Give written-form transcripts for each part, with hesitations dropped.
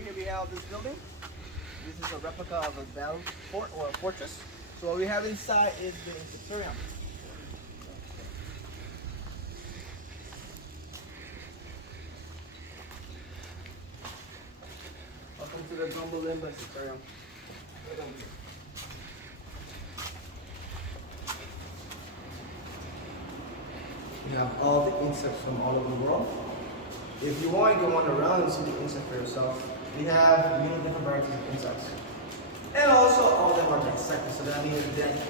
Right here we have this building. This is a replica of a battle fort or a fortress. So what we have inside is the insectorium. Welcome to the Gumbo Limba insectorium. We have all the insects from all over the world. If you want, you can wander around and see the insect for yourself. We have many different varieties of insects. And also, all of them are dissected, so that means they're dead.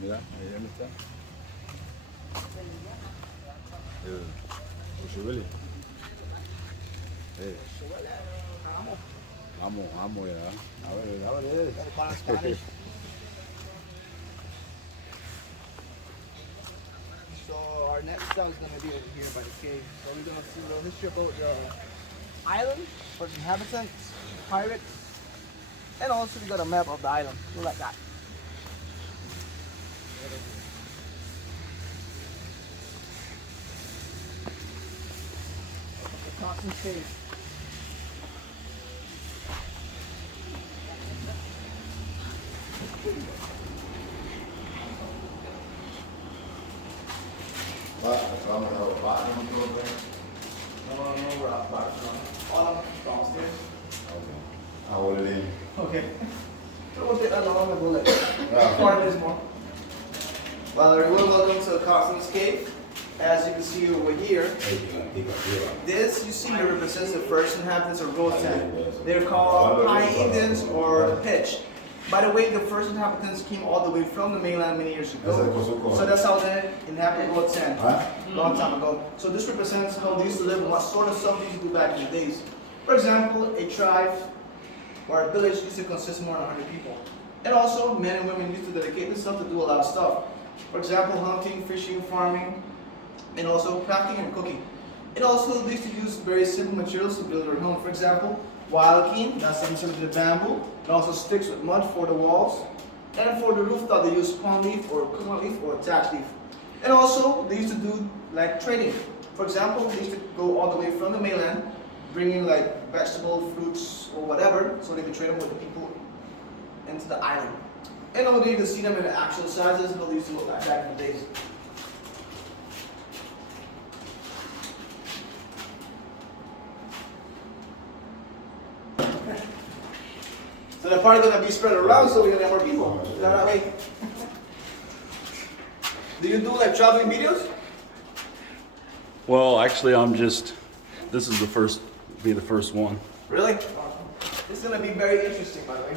Mira, ahí está. Ushubeli. Amo ya. A ver. So our next stop is going to be over here by the cave. So we're going to see a little history about the island, for the inhabitants, pirates, and also we got a map of the island. Look like that. The constant cave. No rock bars. All of them downstairs. I will leave. Okay. So we'll take that along and we'll let far this more. Well, everyone, welcome to Cosmos Cave. As you can see over here, this you see here represents the first inhabitants of Roatan. They're called Pine Indians or Pitch. By the way, the first inhabitants came all the way from the mainland many years ago. So that's how they inhabited Roatan, long time ago. So this represents how they used to live and what sort of stuff they used to do back in the days. For example, a tribe or a village used to consist more than 100 people. And also, men and women used to dedicate themselves to do a lot of stuff. For example, hunting, fishing, farming, and also crafting and cooking. And also, they used to use very simple materials to build their home. For example, wild cane, that's essentially the bamboo, and also sticks with mud for the walls. And for the rooftop, they use palm leaf or coconut leaf or thatch leaf. And also, they used to do like trading. For example, they used to go all the way from the mainland, bringing like vegetable, fruits, or whatever, so they could trade them with the people into the island. And over there, you can see them in the actual sizes, how they used to look like back in the days. So they're probably going to be spread around so we're going to have more people. Is that right? Do you do like traveling videos? Well, actually, I'm just this is the first one. Really? This is gonna be very interesting, by the way.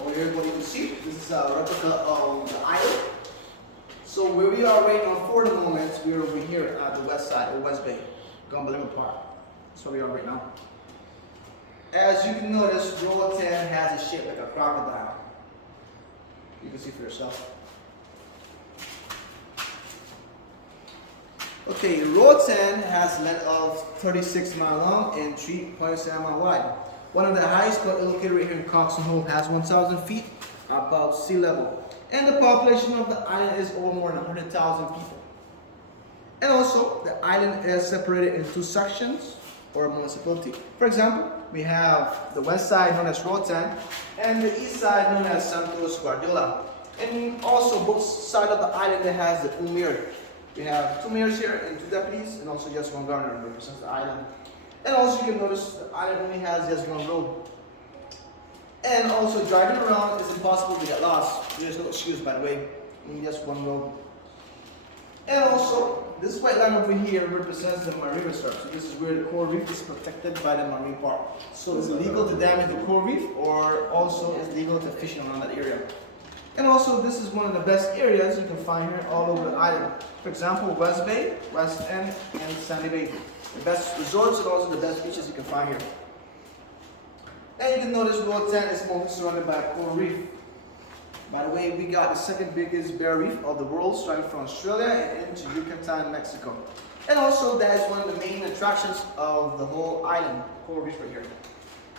Oh, here's what you can see. This is a replica of the island. So where we are right now for the moment, we're over here at the west side, or West Bay, Gumbalima Park. That's where we are right now. As you can notice, Roatan has a shape like a crocodile. You can see for yourself. Okay, Roatan has a length of 36 miles long and 3.7 miles wide. One of the highest point located right here in Coxon Hole has 1,000 feet above sea level. And the population of the island is over more than 100,000 people. And also, the island is separated into two sections or municipality. For example, we have the west side known as Roatan and the east side known as Santos Guardiola. And also both sides of the island that has the mayor. We have 2 mayors here and 2 deputies and also just 1 governor who represents the island. And also you can notice the island only has just 1 road. And also driving around is impossible to get lost. There's no excuse, by the way, only just 1 road. And also, this white line over here represents the marine reserve. So this is where the coral reef is protected by the marine park. So it's illegal to damage the coral reef, or also it's legal to fish around that area. And also, this is one of the best areas you can find here all over the island. For example, West Bay, West End, and Sandy Bay. The best resorts and also the best beaches you can find here. And you can notice Roatan is mostly surrounded by a coral reef. By the way, we got the second biggest barrier reef of the world, starting from Australia and into Yucatan, Mexico. And also, that is one of the main attractions of the whole island, coral reef right here.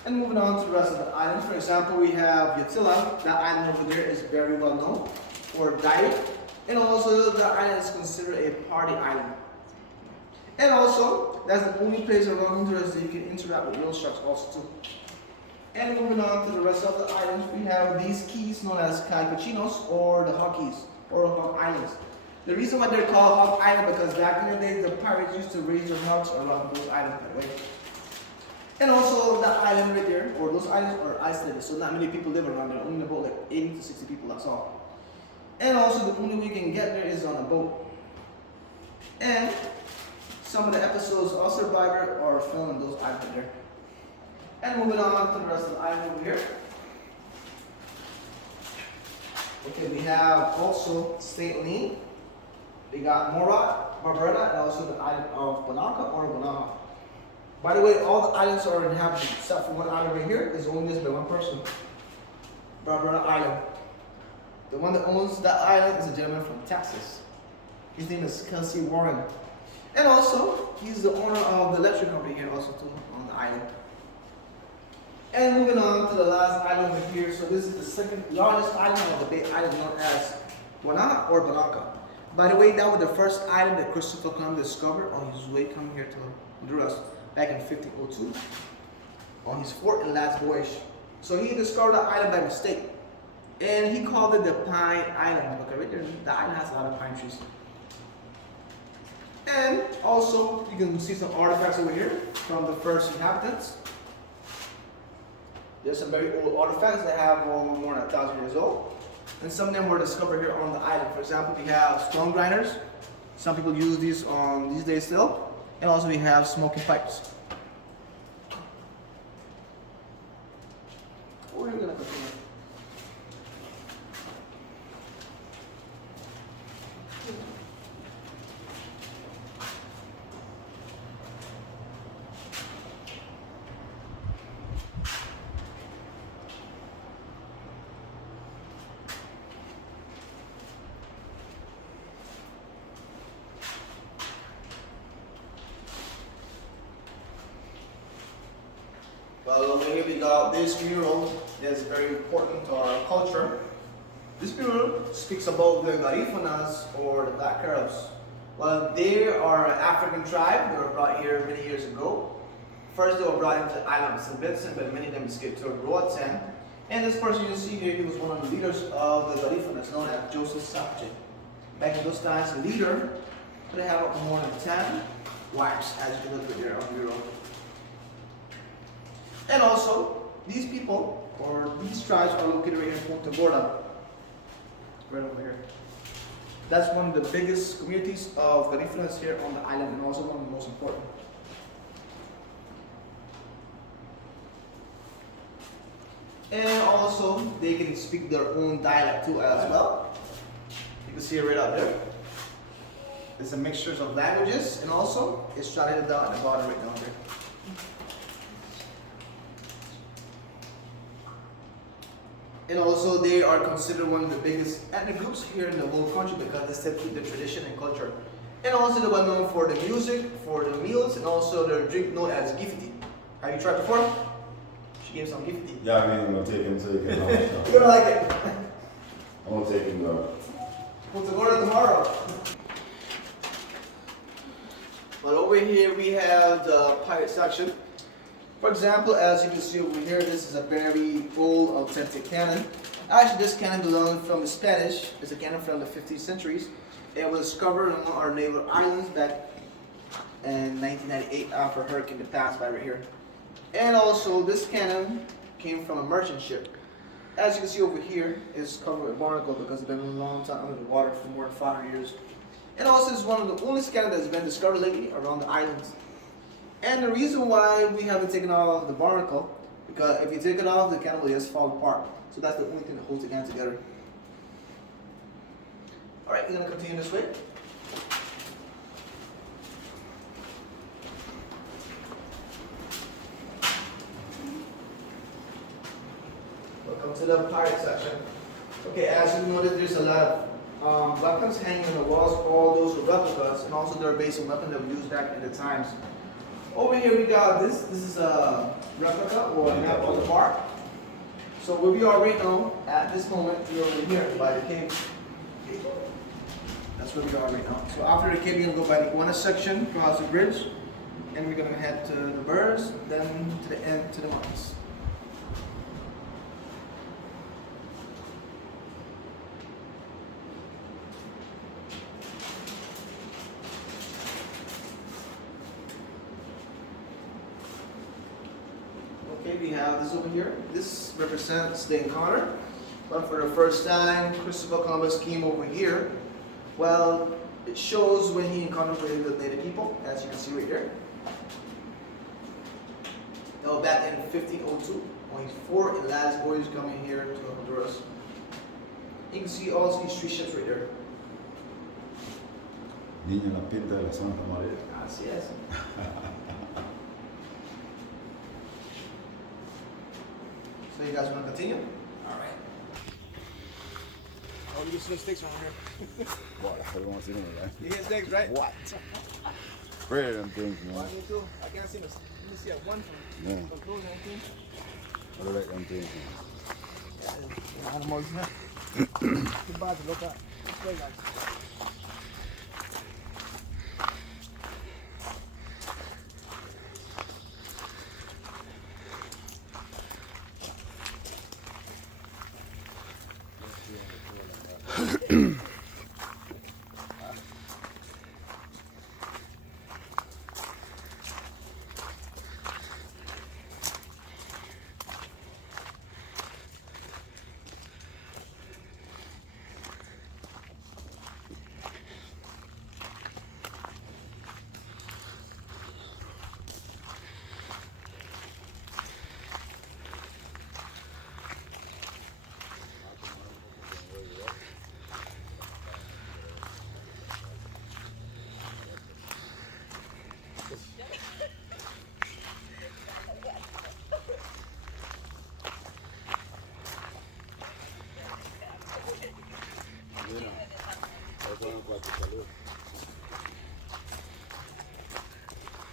And moving on to the rest of the island, for example, we have Utila. That island over there is very well known for diving. And also, the island is considered a party island. And also, that's the only place around Honduras that you can interact with real sharks also too. And moving on to the rest of the islands, we have these keys known as Caicochinos, or the Hawk Keys, or Hawk Islands. The reason why they're called Hawk Island because back in the day, the pirates used to raise their hawks around those islands that way. And also that island right there, or those islands are isolated, so not many people live around there, only about like 80 to 60 people, that's all. And also the only way you can get there is on a boat. And some of the episodes of Survivor are filmed in those islands right there. And moving on to the rest of the island over here. Okay, we have also St. Helene. We got Morat, Barberta, and also the island of Bonacca or Bonaha. By the way, all the islands are inhabited except for one island right here is only used by 1 person. Barberta Island. The one that owns that island is a gentleman from Texas. His name is Kelsey Warren. And also, he's the owner of the electric company here also too on the island. And moving on to the last island over here. So this is the second largest island of the Bay Island known as Bonaha or Bonacca. By the way, that was the first island that Christopher Columbus discovered on his way coming here to Honduras back in 1502 on his 4th and last voyage. So he discovered the island by mistake. And he called it the Pine Island because right there, the island has a lot of pine trees. And also, you can see some artifacts over here from the first inhabitants. There's some very old artifacts that have more than 1,000 years old. And some of them were discovered here on the island. For example, we have stone grinders. Some people use these on these days still. And also we have smoking pipes. We're gonna continue. Well, over here we got this mural that is very important to our culture. This mural speaks about the Garifunas or the Black Caribs. Well, they are an African tribe that were brought here many years ago. First they were brought into the island of St. Vincent, but many of them escaped to Roatan. And this person you see here, he was one of the leaders of the Garifunas, known as Joseph Sapche. Back in those times, the leader could have up to more than 10 wives, as you can look at here on the mural. And also, these people, or these tribes, are located right here in Punta Gorda. Right over here. That's one of the biggest communities of Garifunas here on the island, and also one of the most important. And also, they can speak their own dialect too as well. You can see it right out there. It's a mixture of languages, and also it's translated down at the bottom right down there. And also, they are considered one of the biggest ethnic groups here in the whole country because they still keep the tradition and culture. And also, they're well known for the music, for the meals, and also their drink known as gifti. Have you tried before? She gave some gifti. Yeah, I mean, I'm gonna take him so you can know. You're gonna like it. I'm gonna take him though. We'll go to tomorrow. But over here we have the pirate section. For example, as you can see over here, this is a very old, authentic cannon. Actually, this cannon belongs from the Spanish. It's a cannon from the 15th centuries. It was discovered on our neighbor islands back in 1998 after a hurricane that passed by right here. And also, this cannon came from a merchant ship. As you can see over here, it's covered with barnacle because it's been a long time under the water for more than 500 years. And also, it's one of the only cannons that's been discovered lately around the islands. And the reason why we haven't taken off the barnacle, because if you take it off, the cannon will just fall apart. So that's the only thing that holds the cannon together. All right, we're gonna continue this way. Welcome to the pirate section. Okay, as you notice, there's a lot of weapons hanging on the walls. All those are replicas, and also they're based on weapons that were used back in the times. Over here we got this. This is a replica or a map on the bar. So where we are right now, at this moment, we're over here by the cave. That's where we are right now. So after the cave, we're gonna go by the iguana section, cross the bridge, and we're gonna head to the birds, then to the end to the mountains. Okay, we have this over here. This represents the encounter. But for the first time, Christopher Columbus came over here. Well, it shows when he encountered with the native people, as you can see right there. Now, back in 1502, only 4 Atlantis boys coming here to Honduras. You can see all these 3 ships right there. Niña en la pinta de la Santa María. Así es. So you guys want to continue? All right. Oh, you get some sticks around here. What? I don't want to see them, right? You hit sticks, right? What? Spray them things, man. One, two. I can't see them. Let me see a one from Yeah. close anything. I don't like them things, man. Animals, yeah. Goodbye to look at. Play, guys.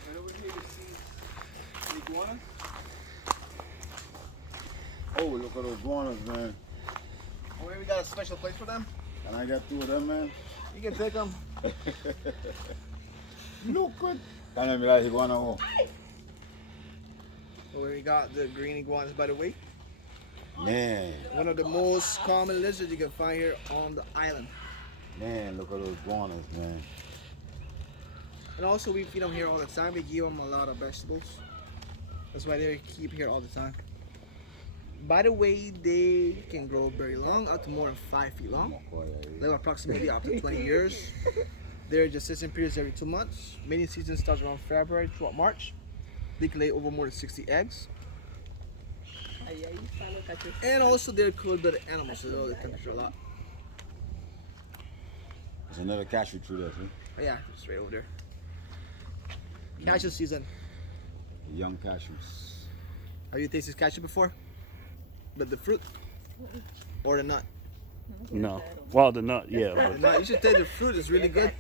Right over here you see the iguanas. Oh, look at those iguanas, man. Oh, we got a special place for them. Can I get 2 of them, man? You can take them. Look at. Can I be like iguana? Oh, Where we got the green iguanas, by the way. man. One of the most common lizards you can find here on the island. Man, look at those iguanas, man. And also we feed them here all the time. We give them a lot of vegetables. That's why they keep here all the time. By the way, they can grow very long, up to more than 5 feet long. Live approximately up to 20 years. Their gestation period is every 2 months. Mating season starts around February throughout March. They can lay over more than 60 eggs. And also they're cold-blooded animals, so they know the temperature a lot. There's another cashew tree there, see? Oh, yeah, it's right over there. Cashew season. Young cashews. Have you tasted cashew before? But the fruit? Or the nut? No. Well, the nut, yeah. The But nut. You should taste the fruit, it's really good.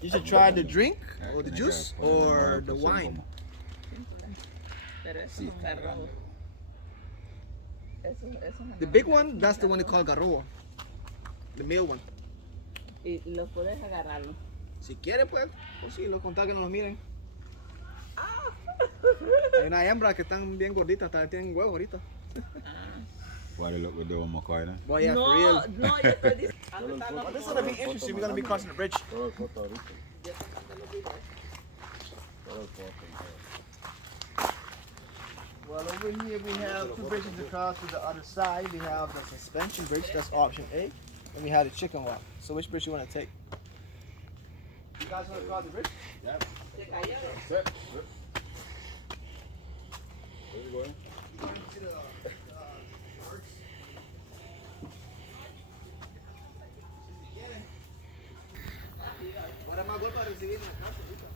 You should try the drink, or the juice, or the wine. The big one, that's the one they call garroa. The male one. Y los puedes agarrarlo. Si quiere, pues, sí, lo contar que no los miren. Hay una hembra que están bien gorditas, también tienen huevos ahorita. Why they look with the McCoy then? Boy, yeah, for real. No, yo estoy diciendo. Well, this is gonna be interesting. We're gonna be crossing the bridge. Well, over here we have two bridges across to the other side. We have the suspension bridge, that's option A. And we have the chicken walk. So which bridge you want to take? You guys want to cross the bridge? Yeah. Se cayó. Sit. Where you going? To the birds. Para más gol para recibir en la casa ahorita.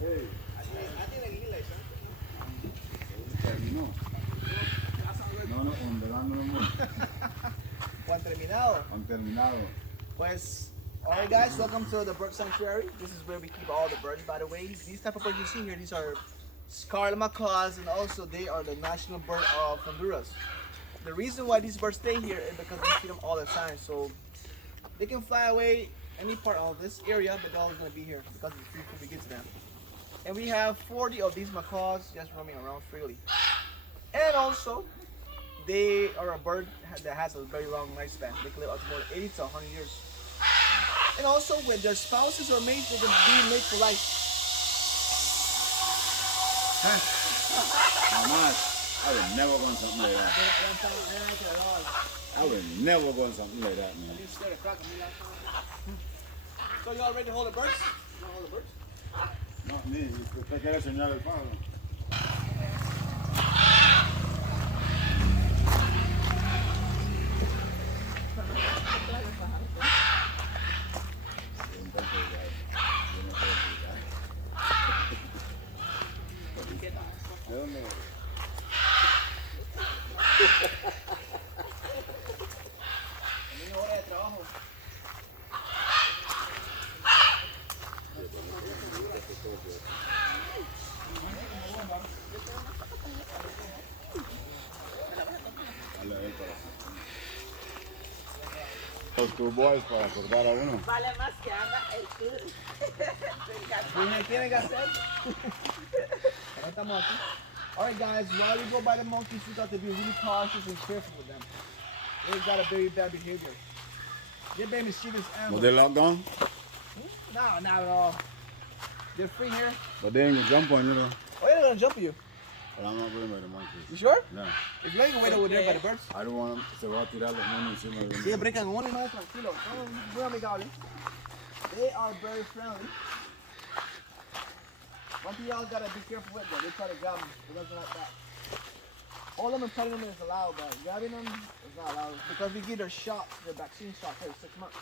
Hey. No, Juan terminado. han terminado. Pues, alright guys, welcome to the bird sanctuary. This is where we keep all the birds, by the way. These type of birds you see here, these are scarlet macaws, and also they are the national bird of Honduras. The reason why these birds stay here is because we see them all the time. So they can fly away any part of this area, but they're always going to be here because of the free food we give to them. And we have 40 of these macaws just roaming around freely. And also, they are a bird that has a very long lifespan. They can live up to more than 80 to 100 years. And also, when their spouses are mates, they can be mates for life. I would never want something like that. I would never want something like that, man. So y'all ready to hold the birds? You want to hold the birds? No, me. Usted quiere enseñar el pájaro. ¿De dónde? Una hora de trabajo. Los two boys para acordar a uno. Vale más que haga el tour. Tiene que hacer. Ahora estamos aquí. Alright guys, while we go by the monkeys, we got to be really cautious and careful with them. They've got a very bad behavior. They're very mischievous Was animals. they locked down? No, not at all. They're free here. But they ain't gonna jump on you though. Oh, they're gonna jump at you. But I'm not going by the monkeys. You sure? No. If you ain't gonna wait over there by the birds. I don't want them se va a tirar los monos encima de Sí, mí. brincan uno y más tranquilo. Son muy amigables. They are very friendly. One thing y'all gotta be careful with them. They try to grab them. It doesn't like that. All them and petting them is allowed, but grabbing them is not allowed because we give their shot, their vaccine shot every 6 months.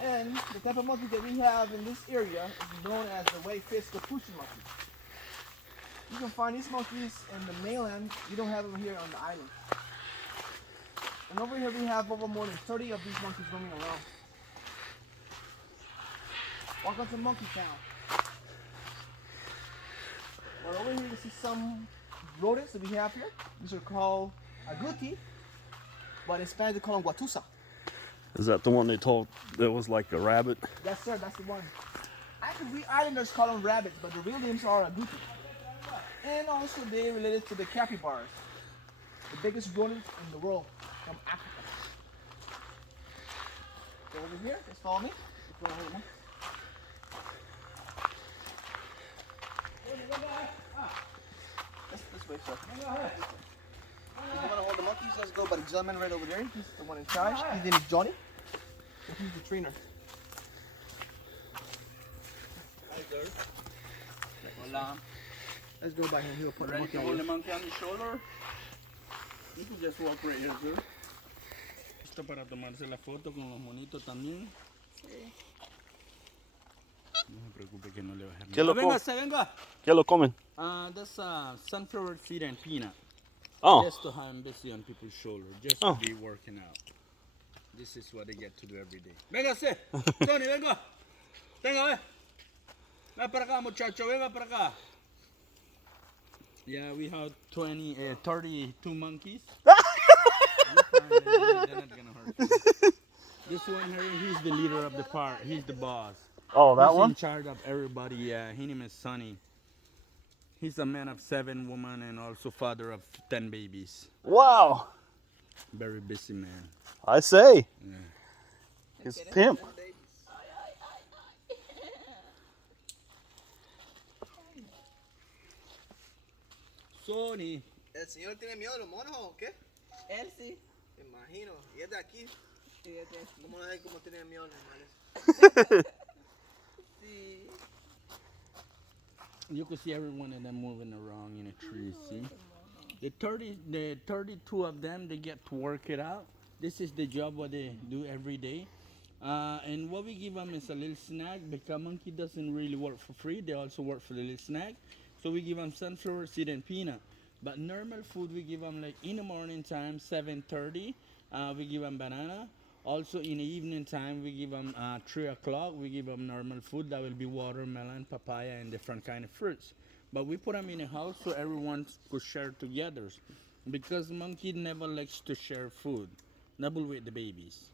And the type of monkey that we have in this area is known as the white-faced capuchin monkey. You can find these monkeys in the mainland. You don't have them here on the island. And over here we have over more than 30 of these monkeys roaming around. Welcome to Monkey Town. Well, over here you can see some rodents that we have here. These are called agouti, but in Spanish they call them guatusa. is that the one they told that was like a rabbit? Yes, sir, that's the one. Actually, we islanders call them rabbits, but the real names are agouti. And also they related to the capybaras, the biggest rodents in the world from Africa. So over here, just follow me. Just go ahead, man. This way, sir. If you want to hold the monkeys, let's go by the gentleman right over there. He's the one in charge. His name is Johnny. And he's the trainer. Hi, girl. Hola. Let's go by him. He'll put the Ready monkey to on hold the you. monkey on your shoulder? You can just walk right here, girl. Esto para tomarse la foto con los monitos también. No se preocupe que no le va a ¿Qué lo Venga, venga. ¿Qué lo comen? That's sunflower seed and peanut. Oh. Just to have them busy on people's shoulder. Just to be working out. This is what they get to do every day. Venga, Tony, venga. Venga, ve. Ven para acá, muchacho. Venga para acá. Yeah, we have 32 monkeys. They're not gonna hurt you. This one here, he's the leader of the park. He's the boss. Oh, that He's one? in charge of everybody. Yeah, his name is Sonny. He's a man of 7 women and also father of 10 babies. Wow. Very busy man. I say. Yeah. He's a pimp. Sonny. ¿El señor tiene miedo de los monos o qué? Él sí. Me imagino. Y es de aquí. Fíjate aquí. ¿Cómo no sé cómo tienen miedo los animales? Sí. You can see every one of them moving around in a tree, see? The 32 of them, they get to work it out. This is the job what they do every day. And what we give them is a little snack because monkey doesn't really work for free. They also work for the little snack. So we give them sunflower seed and peanut. But normal food we give them like in the morning time, 7:30. We give them banana. Also in the evening time, we give them 3 o'clock. We give them normal food. That will be watermelon, papaya, and different kind of fruits. But we put them in a house so everyone could share together. Because monkey never likes to share food. Never with the babies.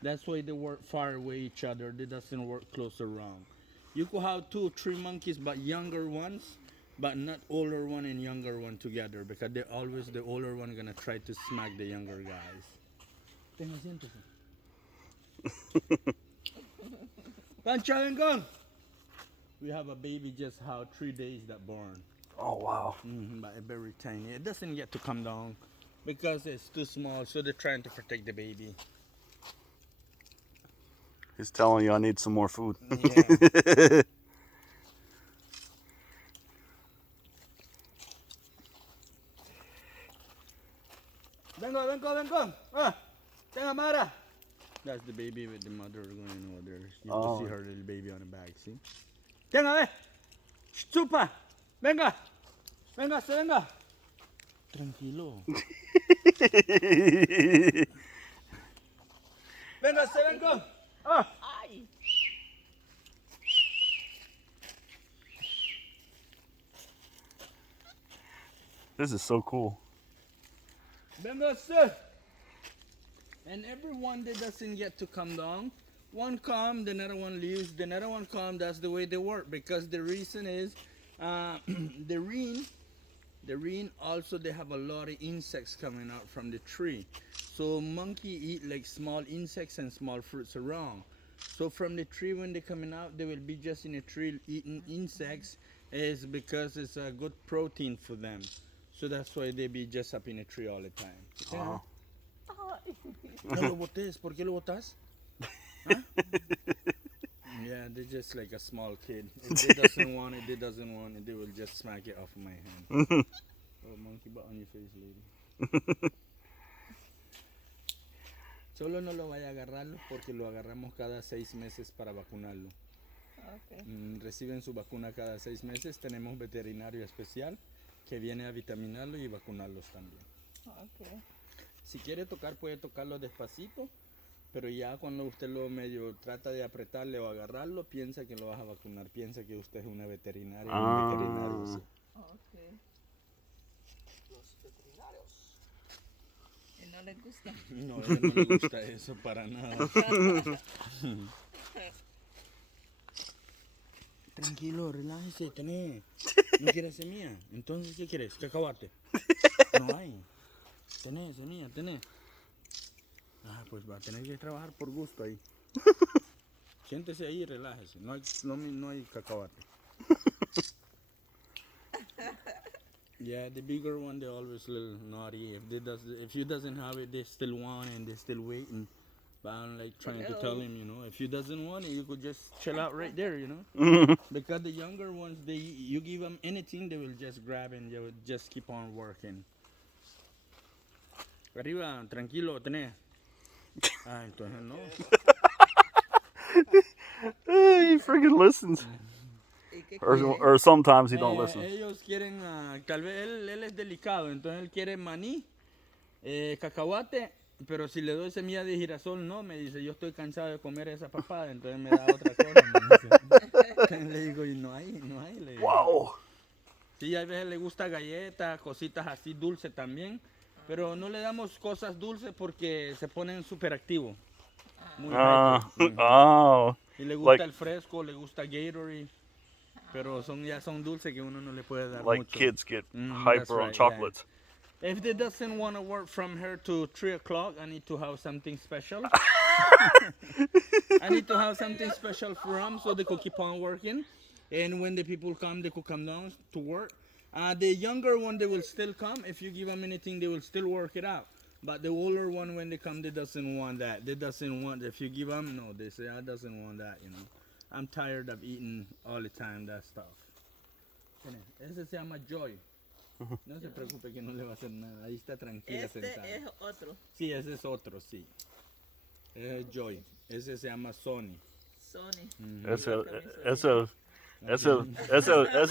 That's why they work far away each other. They doesn't work close around. You could have 2 or 3 monkeys, but younger ones, but not older one and younger one together. Because they always the older one gonna try to smack the younger guys. Tenga, siéntese. Pancha, vengan. We have a baby just how 3 days that born. Oh, wow. But very tiny. It doesn't get to come down because it's too small, so they're trying to protect the baby. He's telling you I need some more food. Yeah. Venga. Tenga, Mara. That's the baby with the mother going over there. You can see her little baby on the back, see? Tenga, ve. Chupa. Venga. Venga. Tranquilo. Venga. Ay. This is so cool. Venga, sir. And everyone that doesn't get to come down, one come, the another one leaves, the another one come. That's the way they work. Because the reason is, the rain also they have a lot of insects coming out from the tree. So monkey eat like small insects and small fruits around. So from the tree when they're coming out, they will be just in a tree eating insects, is because it's a good protein for them. So that's why they be just up in a tree all the time. No lo botes. ¿Por qué lo botas? Huh? Yeah, they're just like a small kid. If they doesn't want it, they will just smack it off of my hand. Oh, monkey butt on your face, lady. Solo no lo vaya a agarrarlo porque lo agarramos cada 6 meses para vacunarlo. Okay. Reciben su vacuna cada 6 meses. Tenemos veterinario especial que viene a vitaminarlo y vacunarlos también. Okay. Si quiere tocar, puede tocarlo despacito, pero ya cuando usted lo medio trata de apretarle o agarrarlo, piensa que lo vas a vacunar, piensa que usted es una veterinaria o un veterinario. Sí. Okay. Los veterinarios. Y no les gusta. No, a ella no le gusta eso para nada. Tranquilo, relájese, tené. ¿No quieres semilla? Entonces, ¿qué quieres? ¿Cacahuate? No hay. Tené, semilla, tené. Ah, pues va a tener que trabajar por gusto ahí. Siéntese ahí y relájese. No hay cacahuate. Yeah, the bigger one, they're always a little naughty. If you doesn't have it, they still want and they still waiting. But I'm like trying to tell him, you know, if you doesn't want it, you could just chill out right there, you know. Because the younger ones, you give them anything, they will just grab and they will just keep on working. Arriba, tranquilo, tenés. Ah, entonces no. He freaking listens. ¿Y qué Or sometimes he don't listen. Ellos quieren, tal vez él es delicado, entonces él quiere maní, cacahuate, pero si le doy semilla de girasol, no, me dice, yo estoy cansado de comer esa papada, entonces me da otra cosa. Le digo, y no hay, le digo. Wow. Sí, a veces le gusta galletas, cositas así dulces también, pero no le damos cosas dulces porque se ponen súper activos. Muy hyper. Oh. Y le gusta Like- el fresco, le gusta Gatorade, pero ya son dulces que uno no le puede dar Like mucho. kids get That's hyper on right, chocolates. yeah. If they doesn't want to work from here to 3 o'clock, I need to have something special. I need to have something special for them so they could keep on working. And when the people come, they could come down to work. The younger one, they will still come. If you give them anything, they will still work it out. But the older one, when they come, they doesn't want that. They doesn't want, if you give them, no, they say, I doesn't want that, you know. I'm tired of eating all the time that stuff. Ese se llama Joy. No se preocupe que no le va a hacer nada. Ahí está tranquila sentada. es otro. Sí, ese es otro, sí. Ese es Joy. Ese se llama Sony. Sony. Es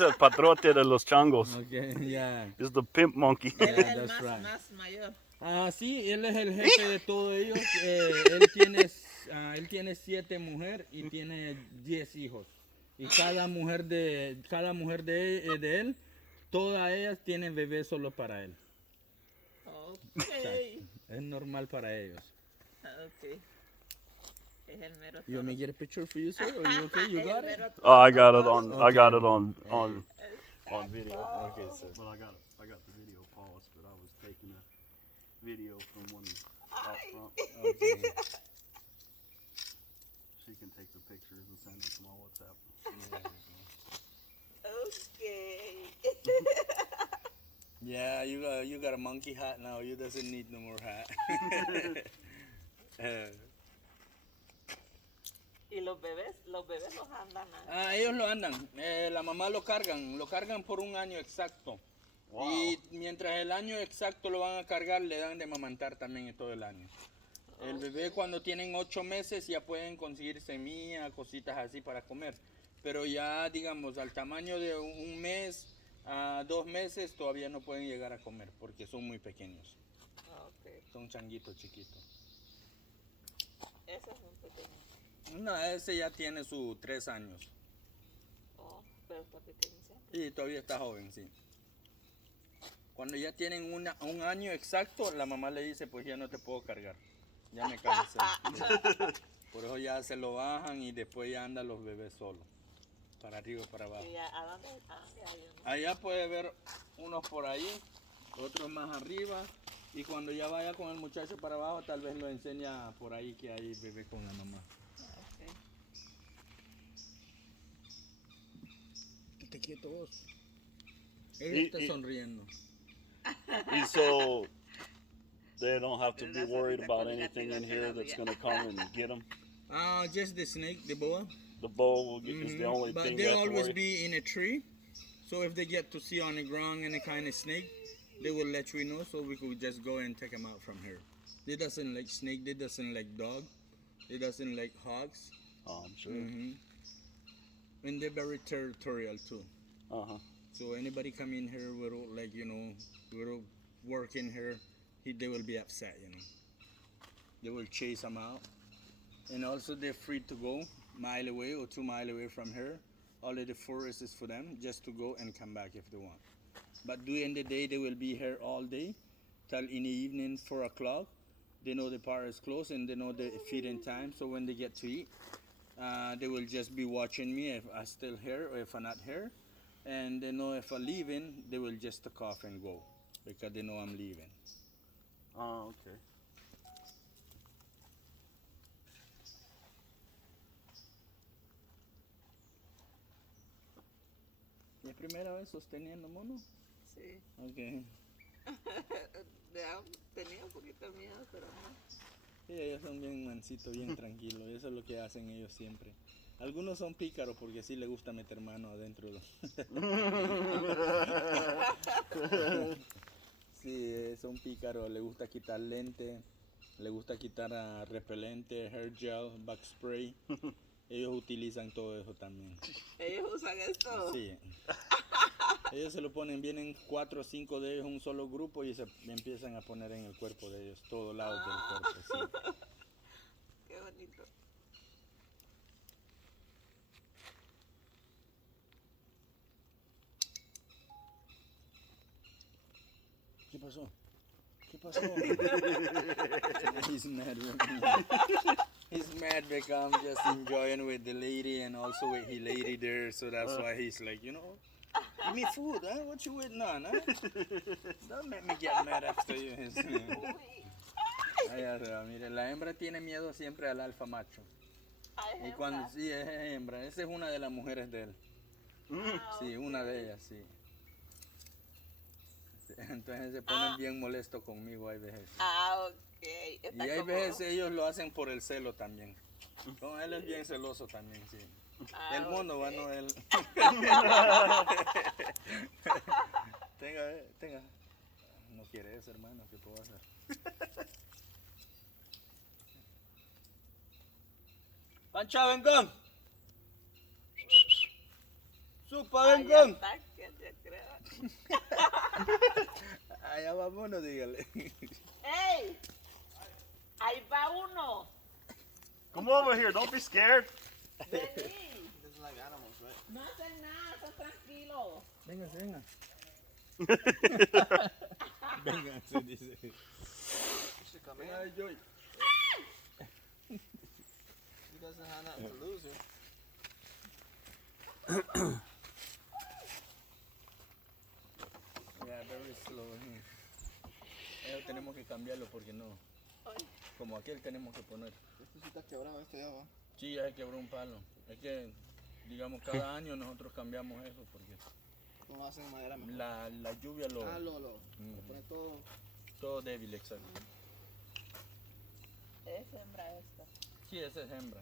el patrote de los changos. Okay, yeah. It's the pimp monkey. Él es el that's right. más mayor. Sí, él es el jefe de todos ellos. Él tiene 7 mujeres y tiene 10 hijos. Y cada mujer de él, todas ellas tienen bebés solo para él. Ok. Es normal para ellos. Ok. Es el mero You want me to get a picture for you, sir? Are you okay? You got it? Oh, I got it on video. Okay, sir. Well, I got the video paused, but I was taking a video from one out front. Okay. She can take the pictures and send it to my WhatsApp. Yeah, you got a monkey hat now. You doesn't need no more hat. ¿Y los bebés? Los bebés los andan. Ellos lo andan. La mamá lo cargan por un año exacto. Wow. Y mientras el año exacto lo van a cargar, le dan de amamantar también todo el año. El bebé cuando tienen 8 meses ya pueden conseguir semilla, cositas así para comer. Pero ya, digamos, al tamaño de un mes a 2 meses todavía no pueden llegar a comer porque son muy pequeños. Okay. Son changuitos chiquitos. Ese es un pequeño. No, ese ya tiene sus 3 años. Oh, pero está pequeño siempre. Sí, todavía está joven, sí. Cuando ya tienen un año exacto, la mamá le dice, pues ya no te puedo cargar. Ya me cansé. Por eso ya se lo bajan y después ya andan los bebés solos. Para arriba y para abajo. ¿Y a dónde hay uno? Allá puede ver unos por ahí, otros más arriba. Y cuando ya vaya con el muchacho para abajo, tal vez lo enseña por ahí que hay bebé con la mamá. Okay. Quédate quieto vos. Ella está sonriendo. And so they don't have to be worried about anything in here that's going to come and get them. Just the snake, the boa. The bowl is the only But thing they they have to always worry. be in a tree. So if they get to see on the ground any kind of snake, they will let you know so we could just go and take them out from here. They doesn't like snake, they doesn't like dog, they doesn't like hogs. Oh, I'm sure. And they're very territorial too. Uh-huh. So anybody come in here without without working here, they will be upset, you know. They will chase them out. And also they're free to go mile away or 2 miles away from here. All of the forest is for them just to go and come back if they want. But during the day, they will be here all day till in the evening, 4 o'clock. They know the park is closed and they know the feeding time. So when they get to eat, they will just be watching me if I'm still here or if I'm not here. And they know if I'm leaving, they will just take off and go because they know I'm leaving. Oh, okay. ¿Y es primera vez sosteniendo mono? Sí. Ok. Tenía un poquito de miedo, pero no. Sí, ellos son bien mansitos, bien tranquilos. Eso es lo que hacen ellos siempre. Algunos son pícaros porque sí les gusta meter mano adentro. Sí, son pícaros. Les gusta quitar lente, les gusta quitar repelente, hair gel, back spray. Ellos utilizan todo eso también. ¿Ellos usan esto? Sí. Ellos se lo ponen, vienen 4 o 5 de ellos en un solo grupo y se empiezan a poner en el cuerpo de ellos, todos lados del cuerpo. Sí. Qué bonito. ¿Qué pasó? ¿Qué pasó? He's mad with me. He's mad because I'm just enjoying with the lady and also with his lady there, so that's why he's like, you know, give me food, huh? What you waiting on, huh? Don't make me get mad after you. Ay, mire, la hembra tiene miedo siempre al alfa macho. Y cuando sí es hembra, esa es una de las mujeres de él. Sí, una de ellas, sí. Entonces se ponen bien molestos conmigo, hay veces. Ah, ok. Y hay veces ellos lo hacen por el celo también. No, él es bien celoso también, sí. El mono, okay. bueno, él. tenga. No quiere eso, hermano, ¿qué puedo hacer? Pancha, vengón. Supa, vengón. Allá vámonos, dígale. ¡Ey! Ahí va uno. Come over here. Don't be scared. Vení. It's like animals, right? No hacen nada, están tranquilos. Véngase, venga. Véngase, dice. You should come in. Ay, Joy. He doesn't have nothing to lose here. Yeah, very slow. Eso tenemos que cambiarlo porque no. Como aquel tenemos que poner. Este sí está quebrado, este ya va. Sí, ya se quebró un palo. Es que, digamos, cada año nosotros cambiamos eso porque No lo hacen de madera mejor. la lluvia lo Lo pone todo. débil, exacto. Es hembra esta. Sí, esa es hembra.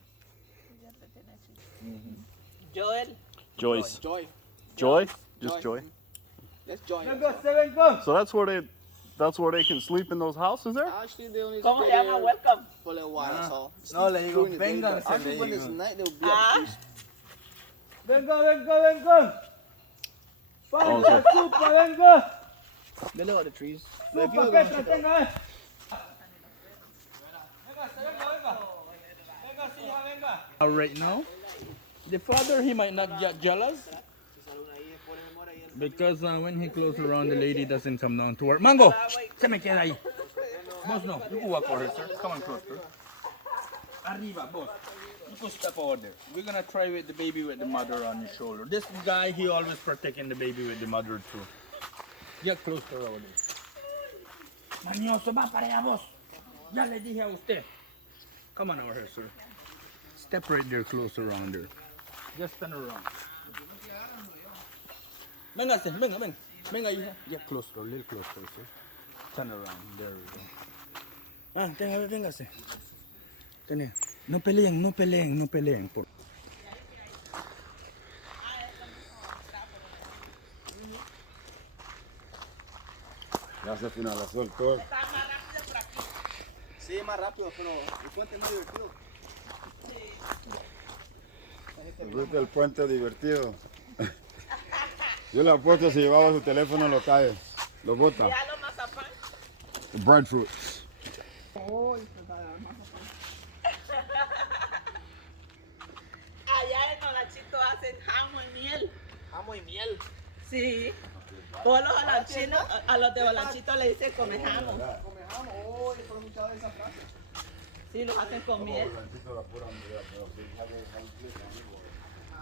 Ya te tiene así. Joel. Joyce. Joy. Joy? Just Joy. Joy. That's Joy. So that's where they can sleep in those houses there? Actually, they only ¿Cómo stay se llama? there Welcome. for a little while, that's all. No, le digo, During the day, vénganse, but actually, le when it's digo. night, they'll be Ah. up. Venga. Also, Supa, venga. They live on the trees. Supa, que te tenga. Right now, the father, he might not get jealous because when he closes around, the lady doesn't come down to work. Mango, se me queda ahí. Boss, no, you can walk for her, sir. Come on closer. Arriba, boss. You can step over there. We're gonna try with the baby with the mother on his shoulder. This guy, he always protecting the baby with the mother too. Get closer over there. Mañoso, va para allá, boss. Ya le dije a usted. Come on over here, sir. Step right there, close around there. Just turn around. Venga, venga. Venga, hija. Get closer, a little closer, sir. Turn around. There we go. Véngase. No peleen. Ya se finalizó el tour. Sí, más rápido, pero el puente es muy divertido. ¿Te gusta el puente divertido? Yo le apuesto si llevaba su teléfono lo cae, lo bota. Ya lo mazapán. Breadfruit. Allá en Olachito hacen jamón y miel. Amo y miel. Sí. Todos los olachinos, a los de Olachito le dicen come jamón. Comejamos. Oh, yo he escuchado esa frase. Sí, los hacen con miel. Blanquito, la pura, pero